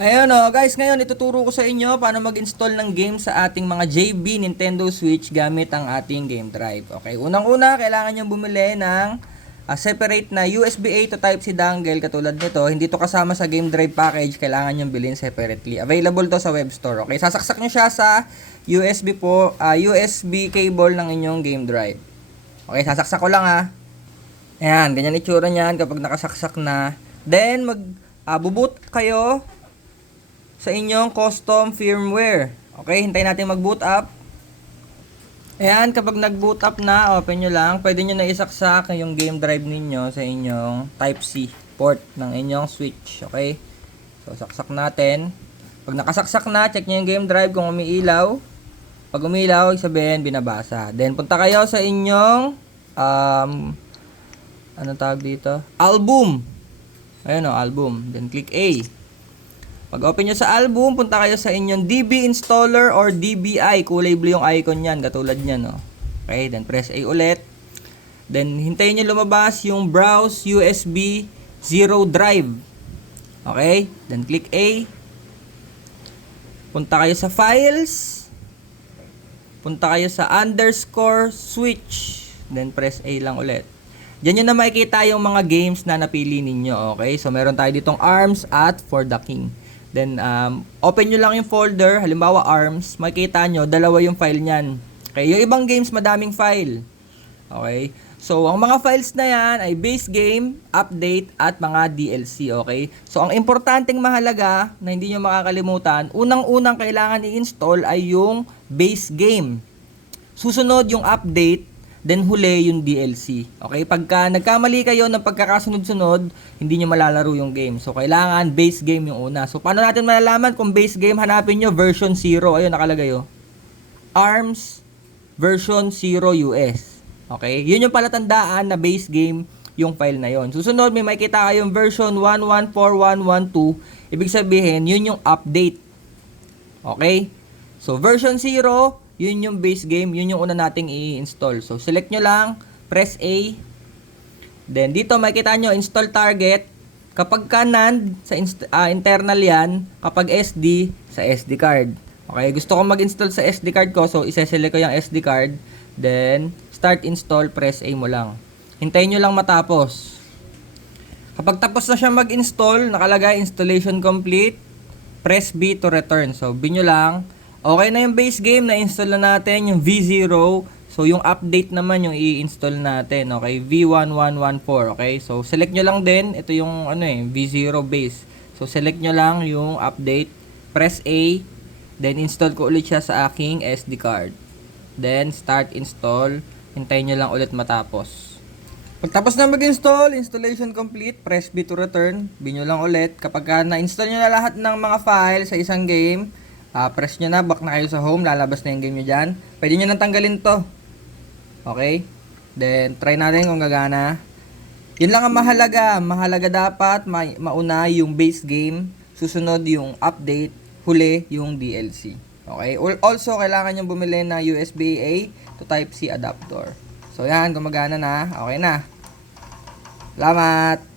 Ayun guys, ngayon ituturo ko sa inyo paano mag-install ng game sa ating mga JB Nintendo Switch gamit ang ating game drive. Okay, unang-una kailangan nyo bumili ng separate na USB-A to Type-C dongle katulad nito. Hindi to kasama sa game drive package, kailangan nyo bilhin separately. Available to sa web store. Okay, sasaksak nyo siya sa USB cable ng inyong game drive. Okay, sasaksak ko lang Ayan, ganyan itsura niyan kapag nakasaksak na. Then mag-boot kayo sa inyong custom firmware. Okay, hintayin natin mag-boot up. Ayan, kapag nag-boot up na, open nyo lang. Pwede nyo na isaksak yung game drive ninyo sa inyong Type-C port ng inyong switch. Okay, so saksak natin. Pag nakasaksak na, check nyo yung game drive kung umiilaw. Pag umiilaw, sabihin binabasa. Then punta kayo sa inyong ano tawag dito? Album. Ayun album. Then click A. Pag open nyo sa album, punta kayo sa inyong DB installer or DBI. Kulay blue yung icon yan, katulad nyan. Okay, then press A ulit. Then hintayin nyo lumabas yung browse USB 0 drive. Okay, then click A. Punta kayo sa files. Punta kayo sa underscore switch. Then press A lang ulit. Diyan nyo na makikita yung mga games na napili ninyo. Okay, so meron tayo ditong ARMS at For the King. Then, open nyo lang yung folder, halimbawa ARMS, makikita nyo, dalawa yung file nyan. Okay, yung ibang games, madaming file. Okay, so ang mga files na yan ay base game, update, at mga DLC. Okay, so ang importanteng mahalaga na hindi nyo makakalimutan, unang-unang kailangan i-install ay yung base game. Susunod yung update, then huli yung DLC. Okay, pagka nagkamali kayo ng pagkakasunod-sunod, hindi nyo malalaro yung game. So, kailangan base game yung una. So, paano natin malalaman kung base game? Hanapin nyo version 0. Ayun, nakalagay ARMS version 0 US. Okay, yun yung palatandaan na base game yung file na yon. Susunod, may makikita kayong version 114112. Ibig sabihin, yun yung update. Okay, so version 0, yun yung base game, yun yung una nating i-install. So, select nyo lang, press A. Then, dito makikita nyo, install target. Kapag ka NAND, sa internal yan. Kapag SD, sa SD card. Okay, gusto ko mag-install sa SD card ko. So, isa-select ko yung SD card. Then, start install, press A mo lang. Hintayin nyo lang matapos. Kapag tapos na siya mag-install, nakalagay installation complete. Press B to return. So, B nyo lang. Okay na yung base game, na-install na natin yung V0. So, yung update naman yung i-install natin. Okay, V1114. Okay, so select nyo lang din. Ito yung V0 base. So, select nyo lang yung update. Press A. Then, install ko ulit siya sa aking SD card. Then, start install. Hintayin nyo lang ulit matapos. Pagtapos na mag-install, installation complete. Press B to return. B nyo lang ulit. Kapag na-install nyo na lahat ng mga file sa isang game, press nyo na, back na kayo sa home, lalabas na yung game nyo dyan. Pwede nyo nang tanggalin to. Okay? Then, try natin kung gagana. Yun lang ang mahalaga. Mahalaga dapat mauna yung base game, susunod yung update, huli yung DLC. Okay? Also, kailangan nyo bumili na USB-A to Type-C adapter. So, yan, gumagana na. Okay na. Salamat!